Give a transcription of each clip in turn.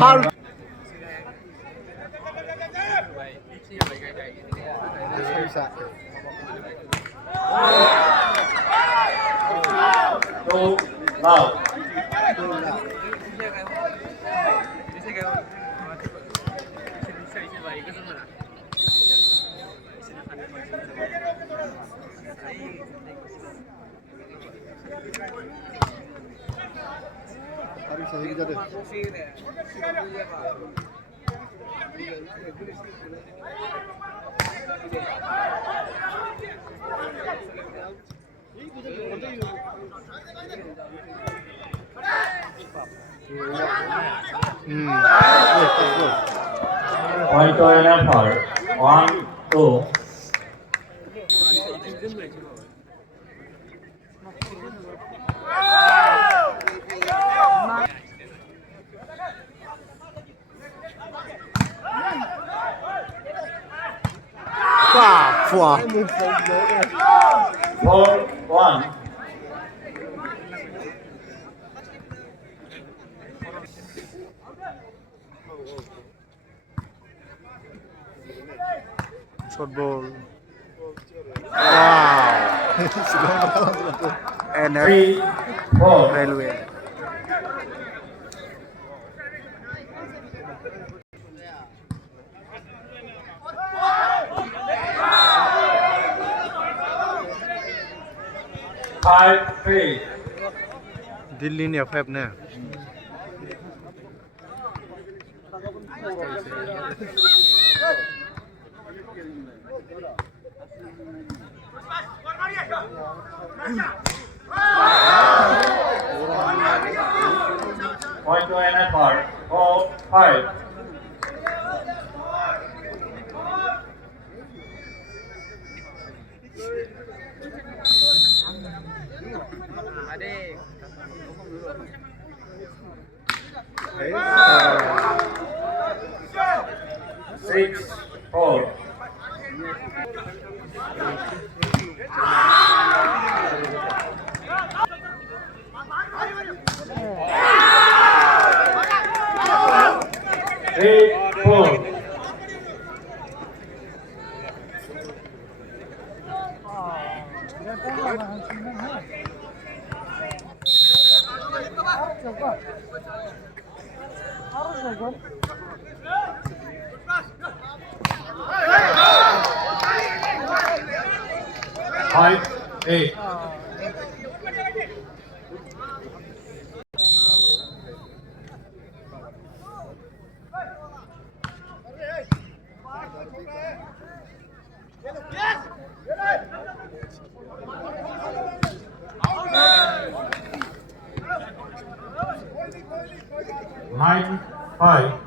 How? Two love. Point to an effort. 1, 2. Wow. 4, 1. Short ball. Wow. And 3, 4. railway. Five, 3. Delhi ne FF ne. Point to an effort. 4, 5. Six, 4. Three, 4. Five, 8. Nine, 5.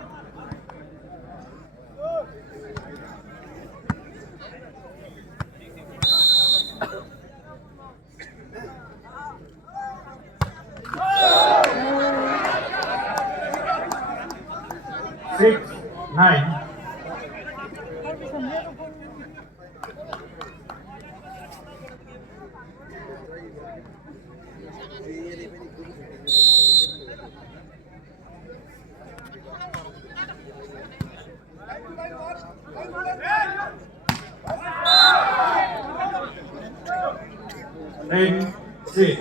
Six, 9. Eight, 6.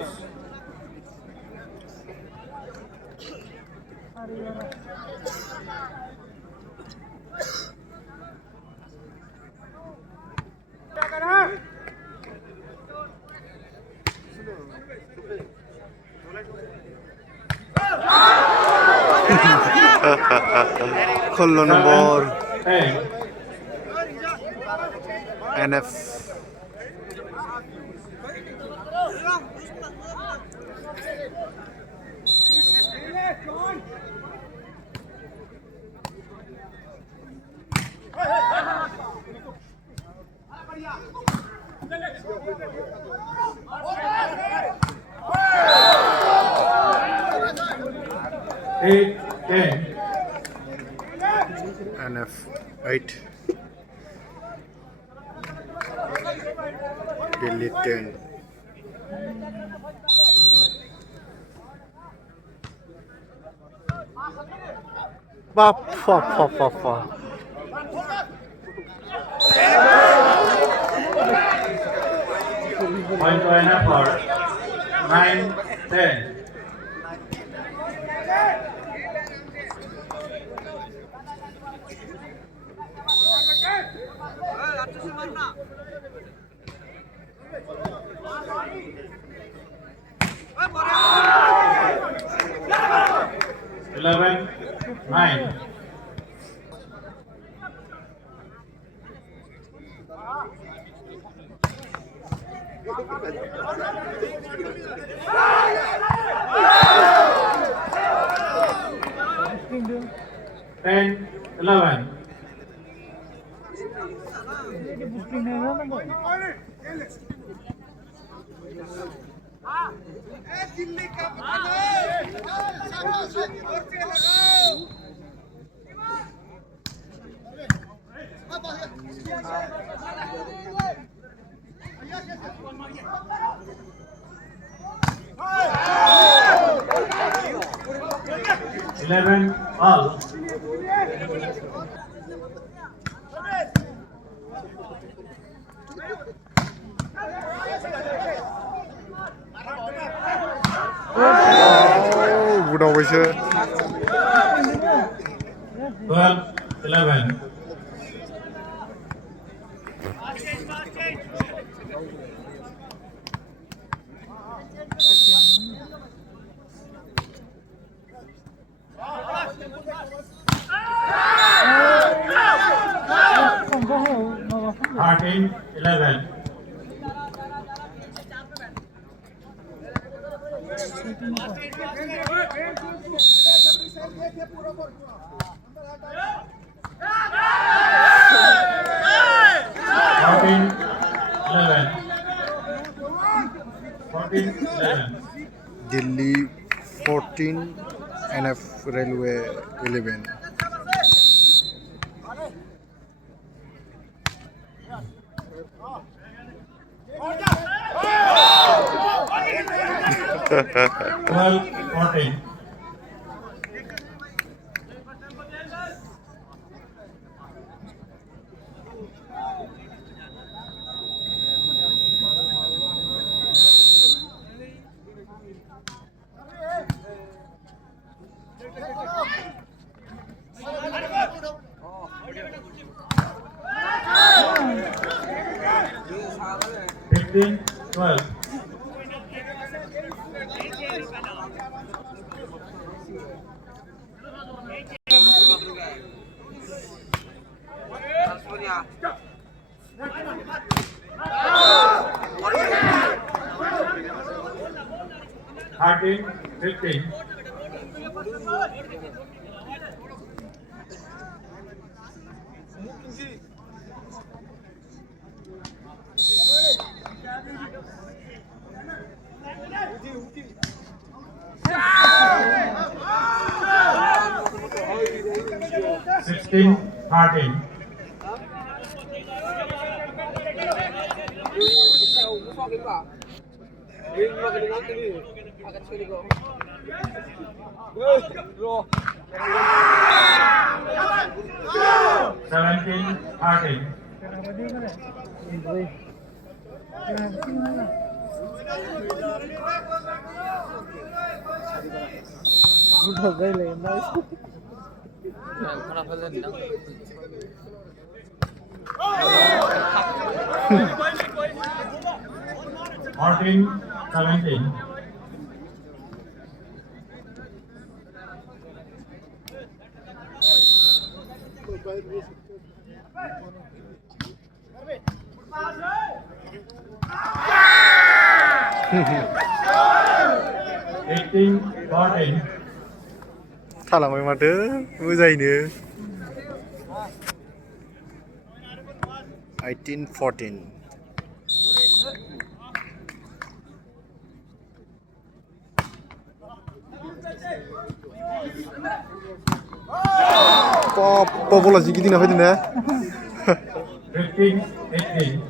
Khullo number 10. NF. Eight, 10. NF 8. Delhi 10. Bap, fa, fa, fa, fa. Point to an effort. 9-10. Eleven, 9. Ten, 11. Eleven, all. Oh, good over. 12, 11. Thirteen, 11. Fourteen, 11. 14, 11. Delhi 14, NF Railway 11. Twelve, 14. Fifteen, 12. Thirteen, 15. Sixteen, 13. Seventeen, 13. Fourteen, 17. Eighteen, 14. थालांबाय माथो मोजाङैनो 18, 14. Bola jigi dina fayda ne? 15, 18.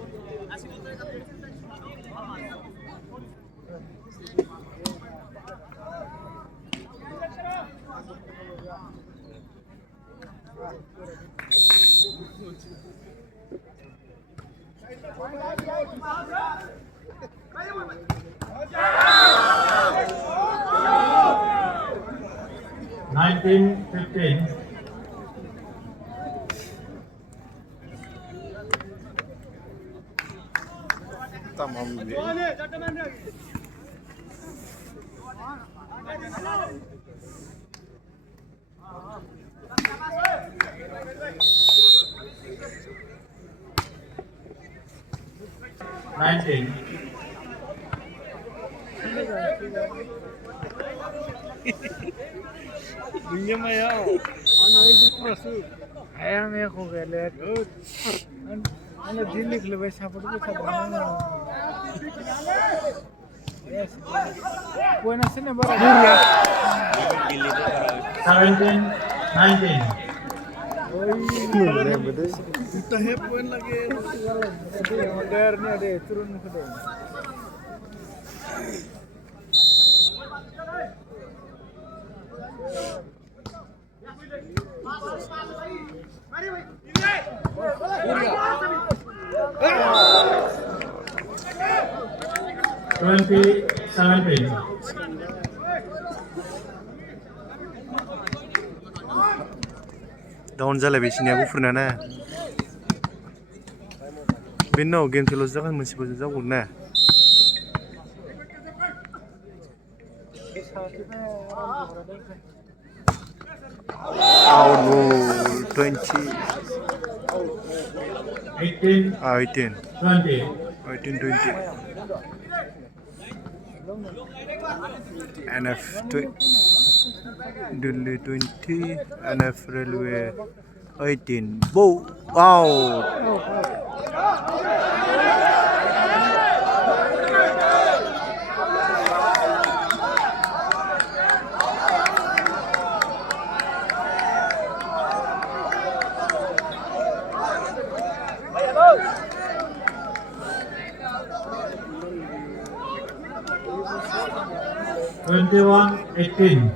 19-15. Tamam gibi. 19. Dunia maya, ano itu masuk. Ayam ya kau gelet. Ano Delhi club है सापड़ को सापड़. Yes. Buena cena para. 17-19. Kita he poin lagi. Modern ni ada turun ke dia. Twenty 17. Down जालाय बिसिनिया गुफुरना ना बेनो game खेल'सो जागोन मोनसेबो जागोन ना out ball 20 18 20. 18-20 NF Delhi 20 NF Railway 18 Bow out 21-18.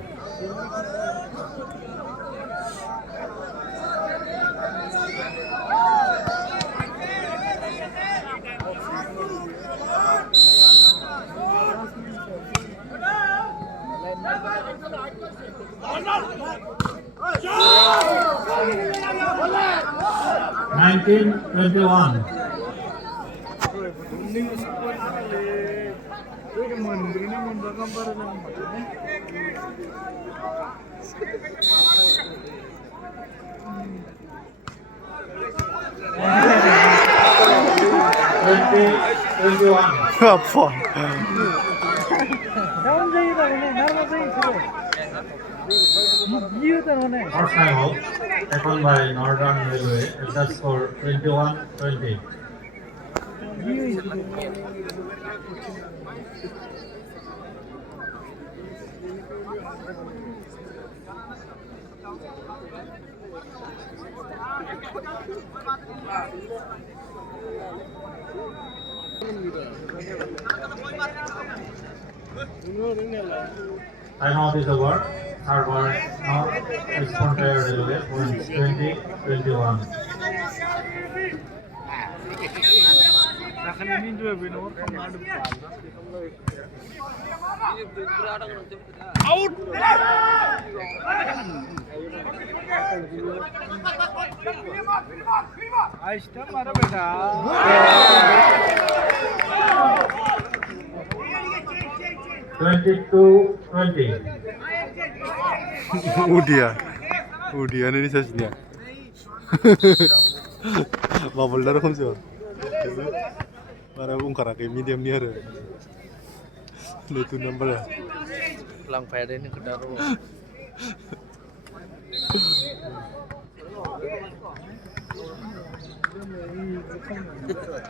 Nineteen 21. apa First time out, taken by Northern Railway, that's for 21-20. Time out is over. Third ball now is Anthaigwra Railway, points 20-21. Out! Aishta mara beta. Twenty-two 20. udia ini sajinya bubble dah kan sih para ungkara kayak medium ni ada itu number ya Lang pede ini kedaru.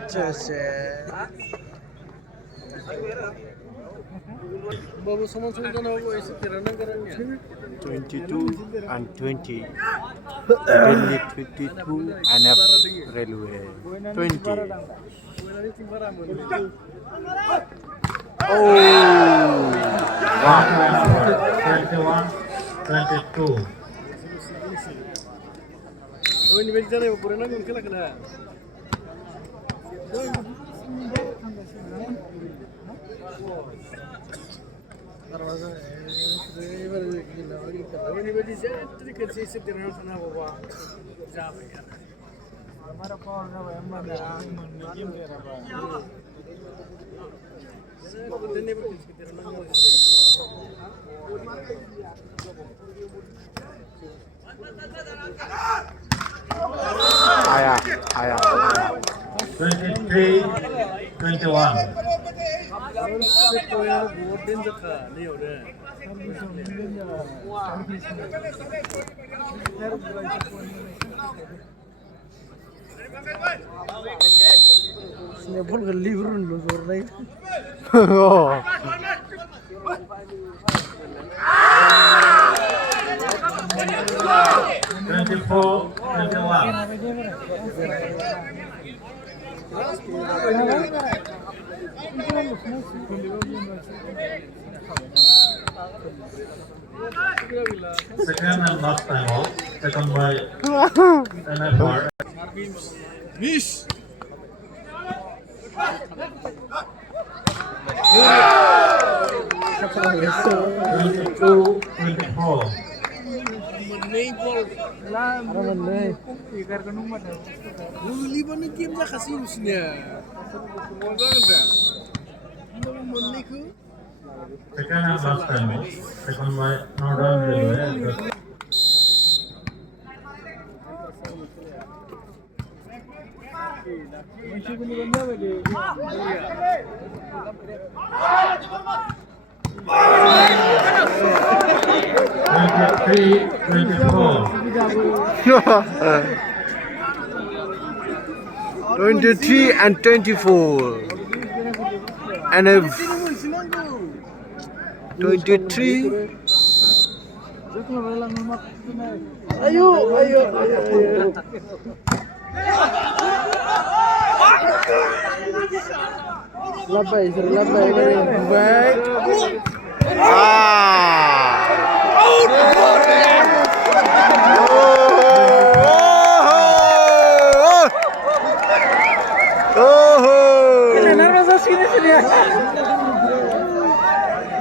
Cese. Babu saman sundan hogo ऐसे तिरंगा करेंगे. 22-20 Delhi 22 NF Railway 20 oh wow 21-22. Ini beda nih, ukurannya mungkin lah kena. Ini beda sih, tadi kerja sih terus sana bawa. Jauh ya. हमारा कौन है भाई हम ना medium दे रहा है आया 23-21 इसने भूल कर लीवर लो जोर नहीं 24-21 Second and last time out, second by NFR. Miss. 22-24 Menang gol. Lah, menang. Ikan kenung mana? Lu liban game dah kasih usnya. Moga dah. Menang ku. Second and last time out, second by Northern Railway. Masih belum benda lagi. 23 and 24 and 23 ayo labai baik sini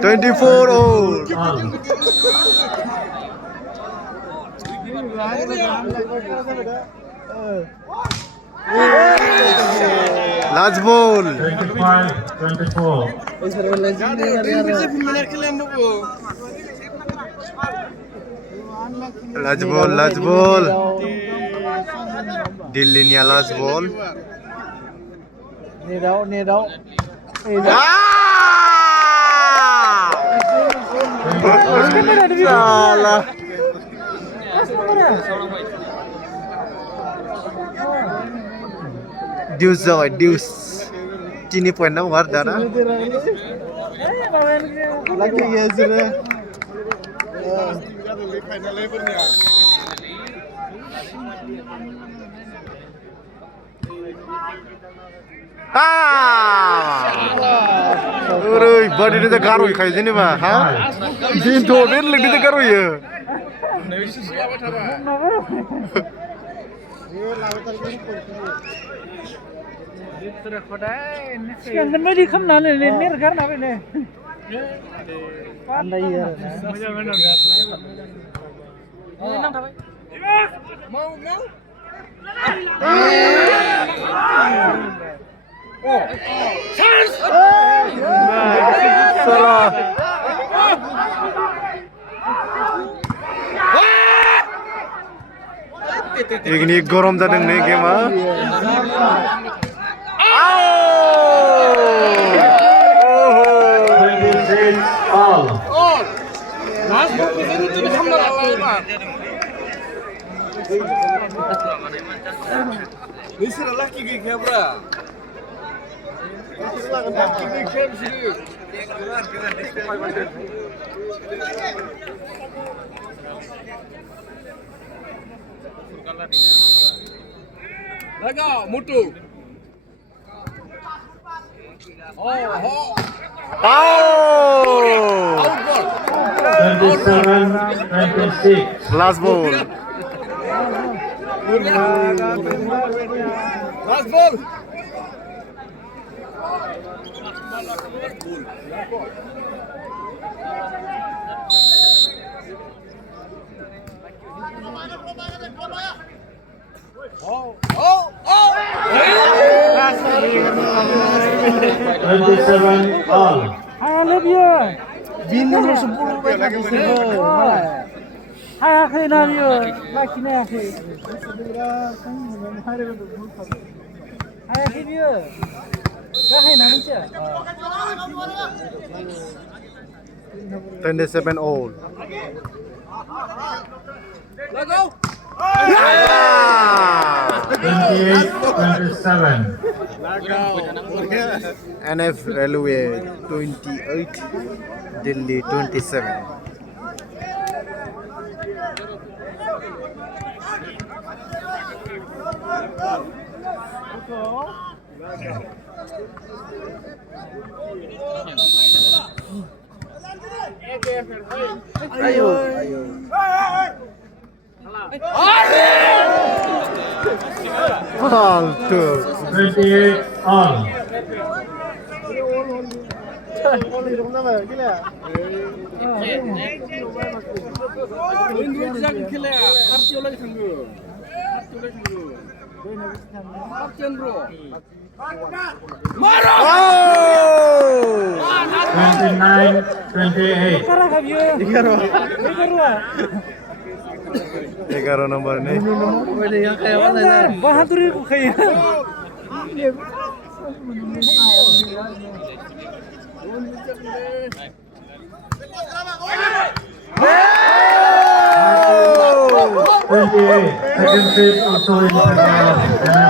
24 old last ball 25-24 last ball Delhi nya last ball Ni đâu salah Deuce 3 point na war dara lagi ya sire Oi, body ni tak garu khai jini ba, ha? Din to din lagi tak garu ya. Yang mana di kamar ni ni karena apa ni? Pandai ya. Mau. Oh, chance! Salah. Ini gorom tadeng nih game ah. All. Mas ball itu di kamar Allah. Ini sih laki Khagrabari. Laga mutu. Outball. 27-26 Last ball. Last ball. Oh! 27 all. Bin nomor 10 lagi hayakhै ना बियो लाखिनो हायाखै हायाखै बियो गाहायना मोनसे 27 all. Let go. 28-27. NF Railway 28, Delhi 27. Ayo. Faltu. 28 all. Windu jaga kila. Arti lagi tangguh. Artian bro. 29-28. Egaro nomor nih. बहादुर को खैया Second set also in the